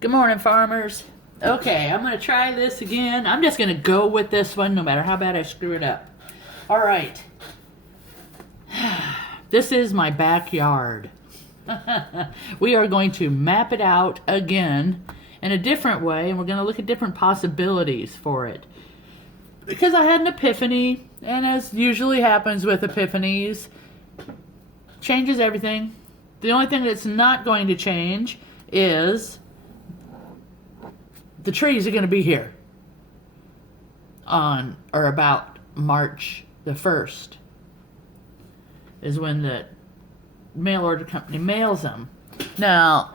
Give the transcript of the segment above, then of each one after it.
Good morning, farmers. Okay, I'm going to try this again. I'm just going to go with this one no matter how bad I screw it up. All right. This is my backyard. We are going to map it out again in a different way, and we're going to look at different possibilities for it. Because I had an epiphany, and as usually happens with epiphanies, changes everything. The only thing that's not going to change is the trees are going to be here on or about March the 1st is when the mail order company mails them. Now,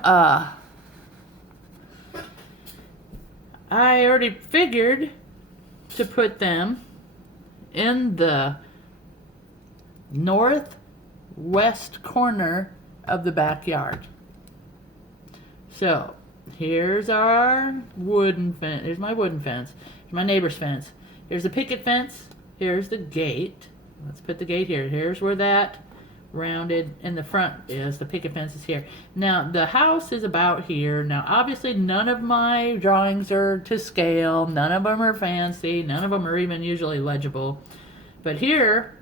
I already figured to put them in the northwest corner of the backyard. So, here's our wooden fence. Here's my wooden fence. Here's my neighbor's fence. Here's the picket fence. Here's the gate. Let's put the gate here. Here's where that rounded in the front is. The picket fence is here. Now, the house is about here. Now, obviously, none of my drawings are to scale. None of them are fancy. None of them are even usually legible. But here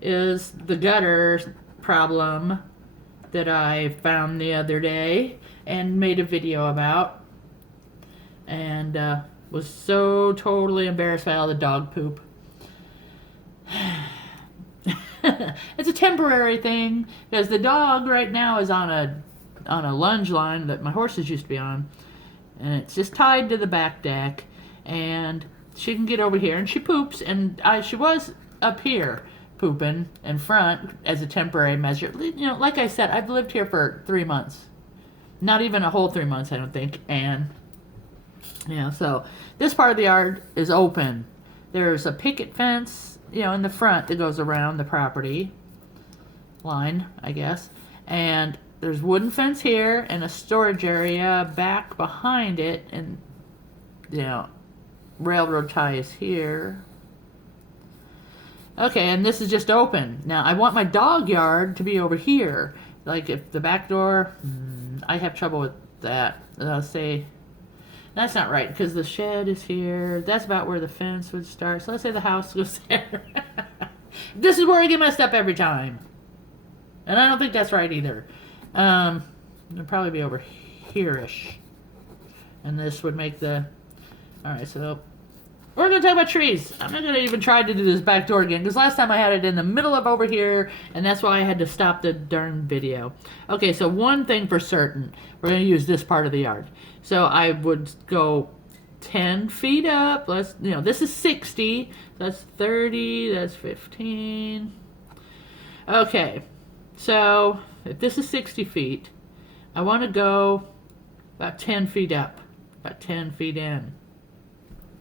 is the gutter problem that I found the other day and made a video about, and was so totally embarrassed by all the dog poop. It's a temporary thing because the dog right now is on a lunge line that my horses used to be on, and it's just tied to the back deck, and she can get over here and she poops, and she was up here pooping in front as a temporary measure. You know, like I said, I've lived here for 3 months. Not even a whole 3 months, I don't think. And, so this part of the yard is open. There's a picket fence, in the front that goes around the property line, I guess. And there's wooden fence here and a storage area back behind it. And, railroad ties here. Okay, and this is just open. Now, I want my dog yard to be over here. Like, if the back door... I have trouble with that. I'll say that's not right because the shed is here. That's about where the fence would start. So let's say the house goes there. This is where I get messed up every time, and I don't think that's right either. It'll probably be over here-ish, and this would make the. All right, so we're gonna talk about trees. I'm not gonna even try to do this back door again because last time I had it in the middle of over here, and that's why I had to stop the darn video. Okay, so one thing for certain, we're gonna use this part of the yard. So I would go 10 feet up. This is 60. That's 30. That's 15. Okay, so if this is 60 feet, I want to go about 10 feet up, about 10 feet in.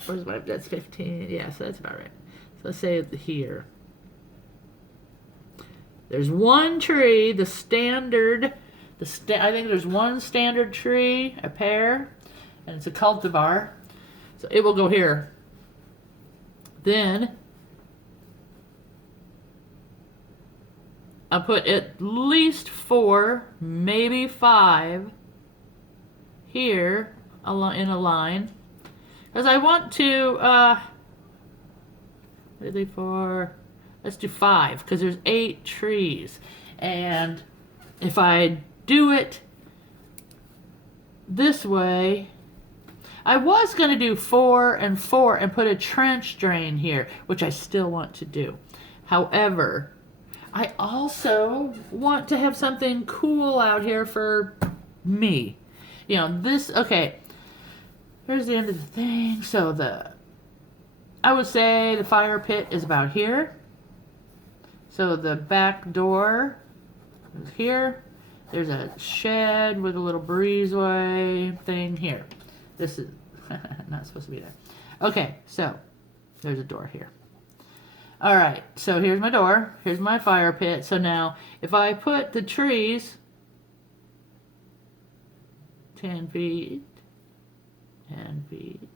That's 15. Yeah, so that's about right. So let's say here. There's one tree, the standard. I think there's one standard tree, a pear, and it's a cultivar. So it will go here. Then I'll put at least 4, maybe 5 here in a line. Because I want to, 3, 4, let's do 5, because there's 8 trees. And if I do it this way, I was going to do 4 and 4 and put a trench drain here, which I still want to do. However, I also want to have something cool out here for me. Okay. Here's the end of the thing. So I would say the fire pit is about here. So the back door is here. There's a shed with a little breezeway thing here. This is not supposed to be there. Okay, so there's a door here. All right, so here's my door. Here's my fire pit. So now if I put the trees 10 feet, 10 feet,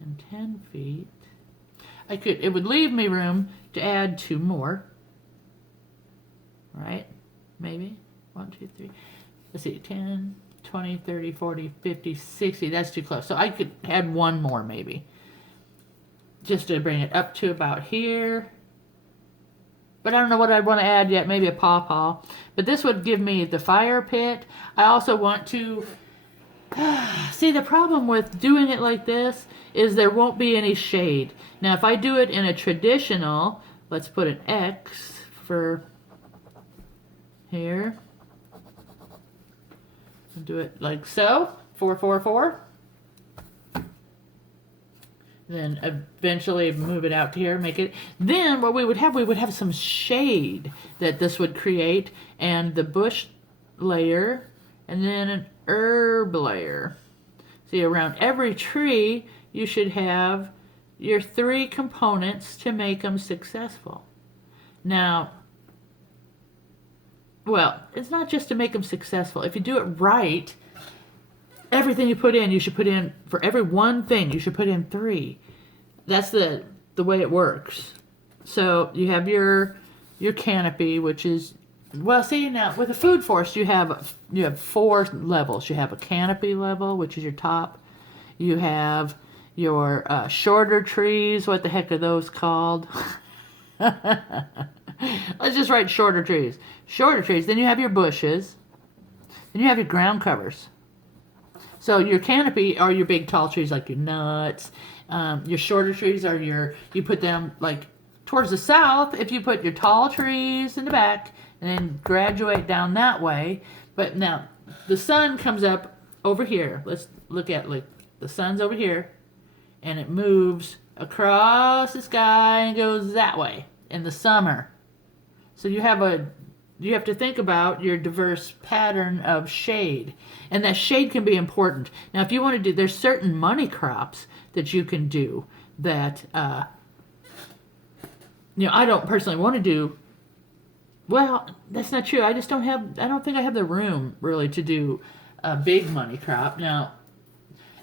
and 10 feet. It would leave me room to add 2 more. Right? Maybe. 1, 2, 3. Let's see, 10, 20, 30, 40, 50, 60. That's too close. So I could add one more maybe. Just to bring it up to about here. But I don't know what I'd want to add yet. Maybe a pawpaw. But this would give me the fire pit. I also want to... See, the problem with doing it like this is there won't be any shade. Now, if I do it in a traditional... Let's put an X for here. I'll do it like so. 4, 4, 4. Then eventually move it out to here, make it. Then what we would have some shade that this would create, and the bush layer, and then an herb layer. See, around every tree, you should have your 3 components to make them successful. Now, well, it's not just to make them successful. If you do it right, everything you put in, you should put in, for every one thing, you should put in 3. That's the way it works. So you have your canopy, which is, well, see, now with a food forest, you have 4 levels. You have a canopy level, which is your top. You have your shorter trees. What the heck are those called? Let's just write shorter trees. Shorter trees. Then you have your bushes. Then you have your ground covers. So your canopy are your big tall trees like your nuts. Your shorter trees are you put them like towards the south if you put your tall trees in the back and then graduate down that way. But now the sun comes up over here. Let's look at like the sun's over here and it moves across the sky and goes that way in the summer. So you have to think about your diverse pattern of shade. And that shade can be important. Now, if you want to do, there's certain money crops that you can do that, I don't personally want to do. Well, that's not true. I don't think I have the room really to do a big money crop. Now,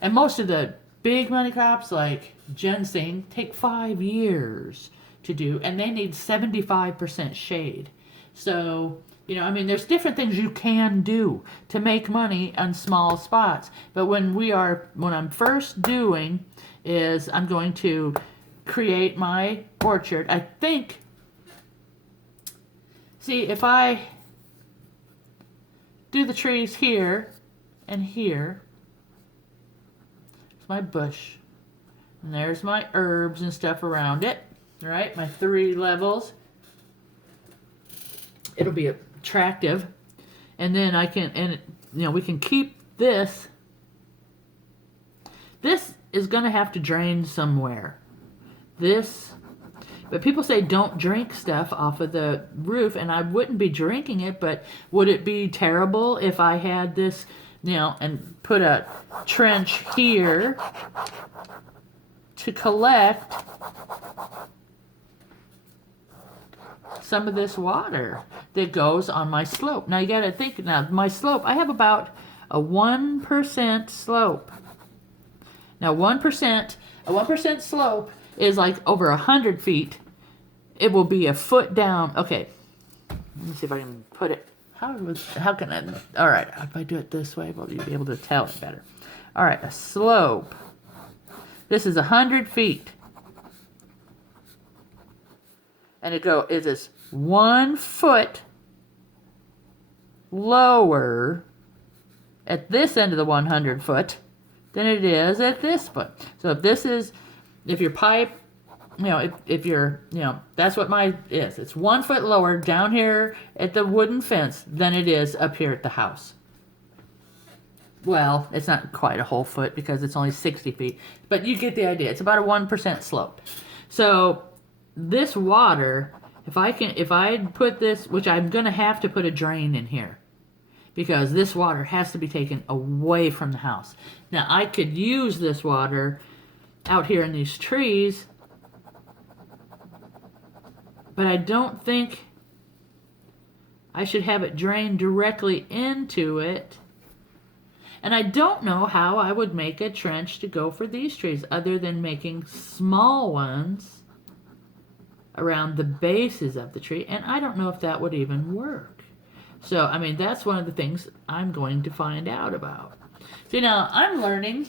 and most of the big money crops like ginseng take 5 years to do, and they need 75% shade. So, there's different things you can do to make money on small spots. But when I'm first doing is I'm going to create my orchard. I think, see, if I do the trees here and here, it's my bush. And there's my herbs and stuff around it. Right? My 3 levels. It'll be attractive. And then we can keep this. This is going to have to drain somewhere. But people say don't drink stuff off of the roof, and I wouldn't be drinking it, but would it be terrible if I had this, and put a trench here to collect some of this water that goes on my slope? Now you got to think, my slope, I have about a 1% slope. Now a 1% slope is like over 100 feet. It will be a foot down. Okay, let me see if I can put it. How can I? All right, if I do it this way, well, you'll be able to tell it better. All right, a slope. This is 100 feet. And it is 1 foot lower at this end of the 100 foot than it is at this foot. So if your pipe, that's what mine is. It's 1 foot lower down here at the wooden fence than it is up here at the house. Well, it's not quite a whole foot because it's only 60 feet, but you get the idea. It's about a 1% slope. So this water, if I put this, which I'm going to have to put a drain in here because this water has to be taken away from the house. Now, I could use this water out here in these trees, but I don't think I should have it drain directly into it. And I don't know how I would make a trench to go for these trees other than making small ones around the bases of the tree. And I don't know if that would even work. So, I mean, that's one of the things I'm going to find out about. See, now I'm learning.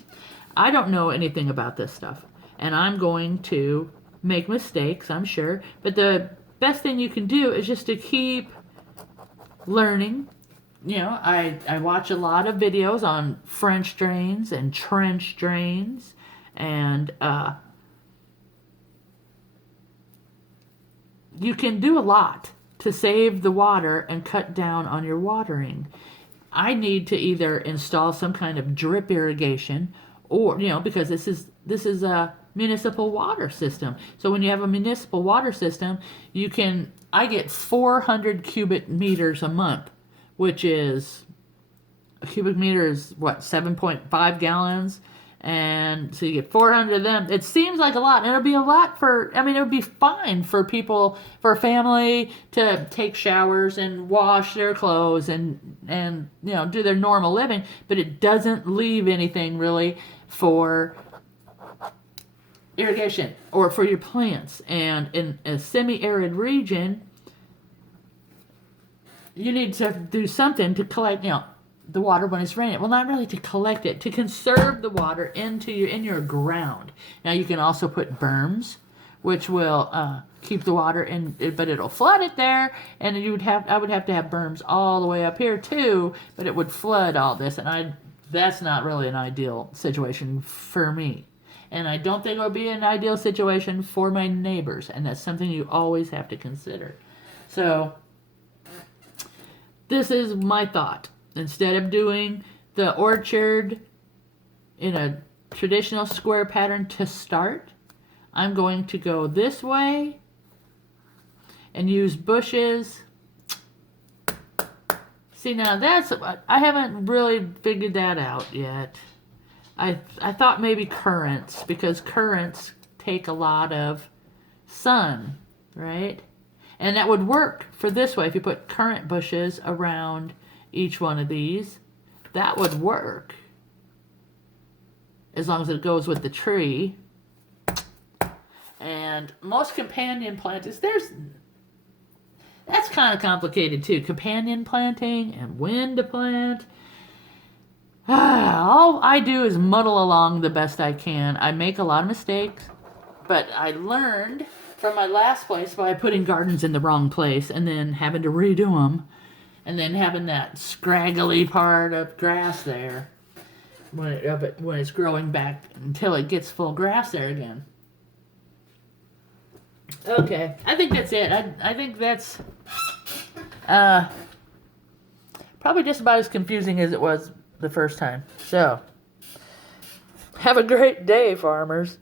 I don't know anything about this stuff, and I'm going to make mistakes, I'm sure. But the best thing you can do is just to keep learning. You know, I watch a lot of videos on French drains and trench drains, and you can do a lot to save the water and cut down on your watering. I need to either install some kind of drip irrigation, or because this is a municipal water system. So when you have a municipal water system, I get 400 cubic meters a month, which is a cubic meter is what, 7.5 gallons. And so you get 400 of them. It seems like a lot, and it'll be a lot it would be fine for people, for a family to take showers and wash their clothes and do their normal living, but it doesn't leave anything really for irrigation or for your plants. And in a semi-arid region, you need to do something to collect, the water when it's raining. Well, not really to collect it, to conserve the water in your ground. Now you can also put berms, which will keep the water in, but it'll flood it there. And I would have to have berms all the way up here too, but it would flood all this, and that's not really an ideal situation for me. And I don't think it would be an ideal situation for my neighbors, and that's something you always have to consider. So this is my thought. Instead of doing the orchard in a traditional square pattern to start, I'm going to go this way and use bushes. See, now I haven't really figured that out yet. I thought maybe currants, because currants take a lot of sun, right? And that would work for this way. If you put currant bushes around each one of these, that would work, as long as it goes with the tree. And most companion planters, that's kind of complicated too. Companion planting and when to plant. All I do is muddle along the best I can. I make a lot of mistakes, but I learned from my last place by putting gardens in the wrong place and then having to redo them. And then having that scraggly part of grass there when it's growing back until it gets full grass there again. Okay, I think that's it. I think that's probably just about as confusing as it was the first time. So, have a great day, farmers.